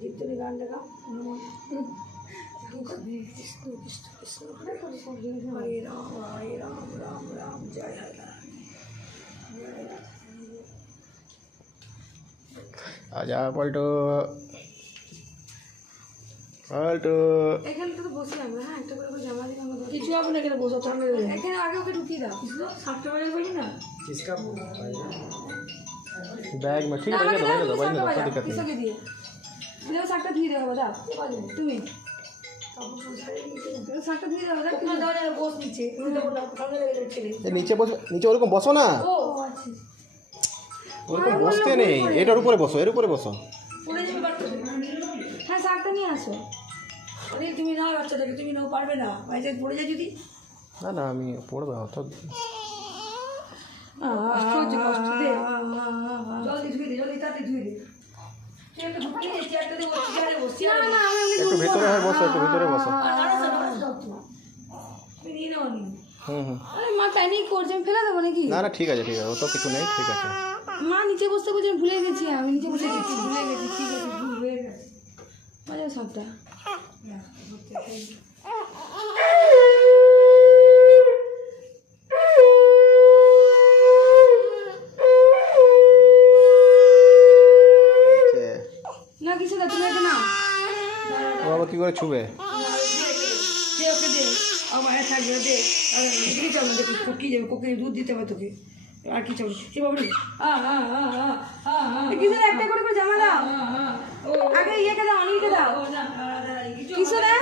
কীর্তনী গান দেখা হরে রাম রাম রাম জয় হরে রাম। आजा पलटो पलटो এখানে তো বসে আমরা। হ্যাঁ, একটা করে জামা দিলে আমাদের কিছু হবে না। এখানে বসে ঠান্ডা দেবে। এখানে আগে ওকে ঢুকিয়ে দাও। সাতটা বাজে বলি না किसका बैग में ठीक है भाई ना कोई दिक्कत नहीं কিসকে দিয়ে দিলে সাতটা দিয়ে দেবো দাদা। তুমি সাতটা দিয়ে দেবো দাদা। তুমি দাও বস নিচে ঠান্ডা লেগে ছেলে ये नीचे ওরকম বসো না। ও আচ্ছা, ওরকম বসতে নেই, এটার উপরে বসো, এর উপরে বসো। পড়ে যাবে বাচ্চাদের। হ্যাঁ, শাকটা নিয়ে আসো। অনেক তুমি নাও বাচ্চাটাকে, তুমি নাও, পারবে না বাইরে পড়ে যায় যদি। না না আমি পড়বে হতো। কষ্ট দে। জলদি ধুয়ে দে, জলদি তাড়াতাড়ি ধুয়ে দে। চেয়ারটা ঢুকিয়ে দে, চেয়ারটা দিয়ে বসে চেয়ারে বসে। একটু ভিতরে হয় বসো, একটু ভিতরে বসো। তুমি নিয়ে নাও নি। হুম। আরে মা প্যানিক করছে, আমি ফেলে দেবো নাকি? না না ঠিক আছে ও তো কিছু নেই, ঠিক আছে। মা নিচে বসতে বলছে, ভুলে গেছি। আমি নিচে বসে গেছি, ভুলে গেছি। ঠিক আছে, ভুল হয়ে গেছে। বাজাও সাপটা। না কিছু না, তুমি এটা নাও। ও বাবা কি করে ছুবে? দে ওকে দে, আমার থাকবে দে। কি চাও দেখি, কুকি যাবে, কুকি দুধ দিতে হবে তোকে। আর কি চাও? এ বাবা কিছু একটা করে জামা দাও। আগে ইয়েকে দাও, অনিকে দাও। কিছু না